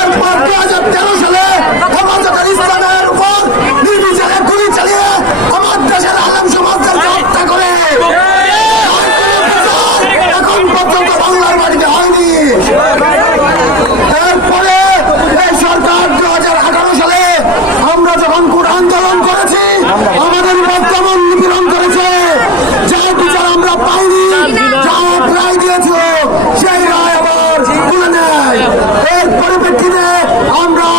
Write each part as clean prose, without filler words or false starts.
এরপর 2013 সালে হেফাজতে ইসলামের উপর নির্বিচারে গুলি চালিয়ে আমার দেশের আলেম সমাজকে হত্যা করে এখন পর্যন্ত বাংলার মাটিতে হয়নি। এরপরে এই সরকার 2018 সালে আমরা যখন কোন আন্দোলন করেছি আমাদের উপর তেমন নিপীড়ন করেছে, যার বিচার আমরা পাইনি, যা রায় দিয়েছিল সেই রায় আবার তুলে নেয়। এর পরিপ্রেক্ষিতে আমরা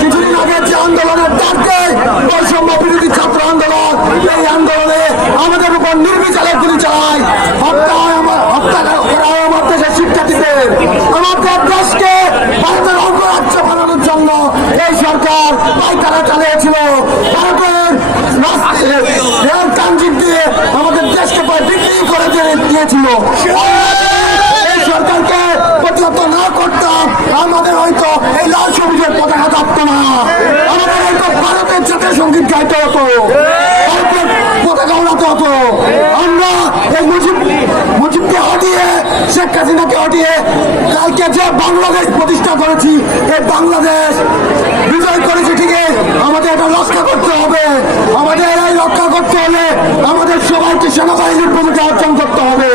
কিছুদিন আগে যে আন্দোলনের ডাকে বৈষম্য বিরোধী ছাত্র আন্দোলন, এই আন্দোলনে আমাদের উপর নির্বিচারে গুলি চালায়, হত্যা করা হয় আমার দেশের শিক্ষার্থীদের। আমাদের দেশকে ভারতের অঙ্গরাজ্য বানানোর জন্য এই সরকার পায়তারা চালিয়েছিল, ভারতের রেল ট্রানজিট দিয়ে আমাদের দেশকে প্রায় বিক্রি করে দিয়েছিল। এই সরকারকে প্রতিহত না করতাম আমাদের হয়তো এই লাল সবুজের পতাকা থাকতো না, আমাদের হয়তো ভারতের জাতীয় সঙ্গীত গাইতে হতো, ভারতের পতাকা উড়াতে হতো। আমরা এই মুজিবকে হটিয়ে, শেখ হাসিনাকে হটিয়ে কালকে যে বাংলাদেশ প্রতিষ্ঠা করেছি, এই বাংলাদেশ বিজয় করেছি ঠিকই, আমাদের এটা রক্ষা করতে হবে। আমাদের এই রক্ষা করতে হলে আমাদের সবাইকে সেনাবাহিনীর ভূমিকা অর্জন করতে হবে।